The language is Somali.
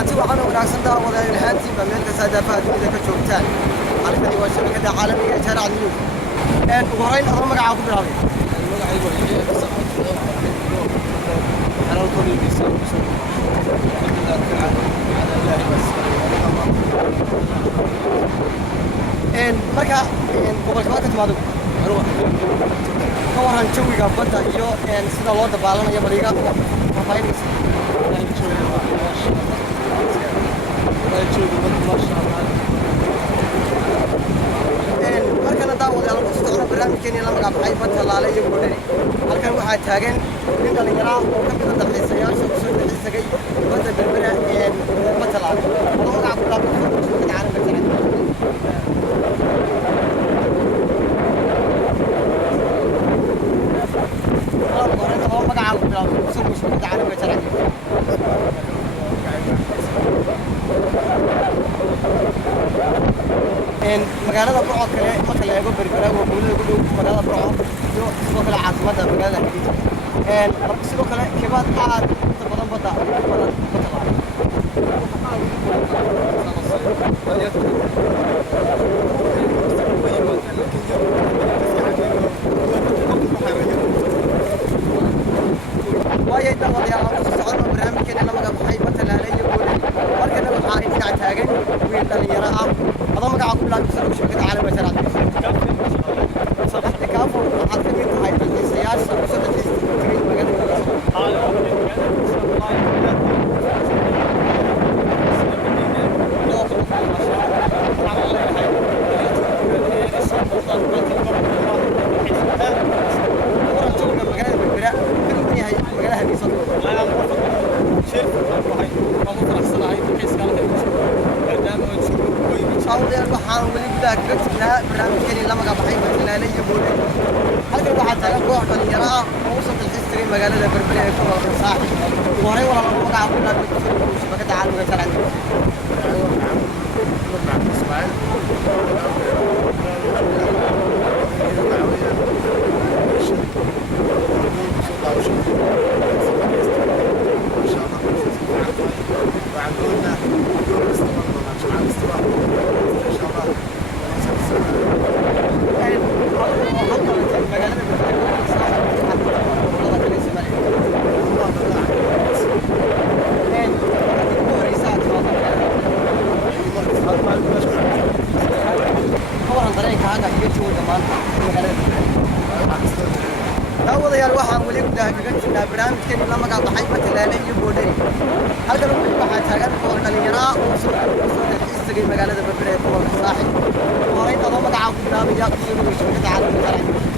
kulanti waxaan wanaagsan daawaday ilhaantii meel ka saadaafada dunida ka joogtaan halkani waa shabakada caalamiga ee Jaracad News ugu horeyn adoo magaca ku bilaabay magacaygu waa xalal korigiisa marka gobolka ka timaado ka waran jawiga badda iyo sida loo dabaalanayo bariga faahfaahinaysa markana daawadayaal ku socda barnaamijkeena la magacaabay badda laale iyo boodhari halkan waxaa taagan nin dhalinyaro ah oo ka mid ah dalxiisayaasha ku soo dalxiisagay badda berbera badda laale oo magaca ku laabay caalamka Jaracad magaalada Burco kale marka la eego berbera waa guulaha ugu dhow magaalada Burco iyo sidoo kale caasimada magaalada Hargeysa sidoo kale kibaad aad inta badan badda waayo daawadayaal aan ku socdo barnaamijkeena la magacaabay badda laale iyo boodhari markana waxaa dhinaca taagan wiil dhalinyaro ah adoo magaca ku bilaabay shabakada caalamiga Jaracad kaafo waxaad ka mid tahay dalxiisayaasha ku soo dalxiisay magaalada waxaan weli gudaha kaga jirnaa barnaamijkeeni la magacaabay badda laale iyo boodhari halkan waxaa taagan koox dhalinyaro ah oo u soo dalxiisay magaalada berbera ee gobolka saaxil ugu horey walaal lagu magaca ku bilaabay shabakada caalamiga Jaracad daawadayaal waxaan weli gudaha kaga jirnaa barnaamijkeeni la magacaabay badda laale iyo boodhari halkan waxaa taagan koox dhalinyaro ah oo soo dalxiisay magaalada berbera ee gobolka saaxil ugu horeyn adoo magaca ku bilaabaya shabakada caalamiga Jaracad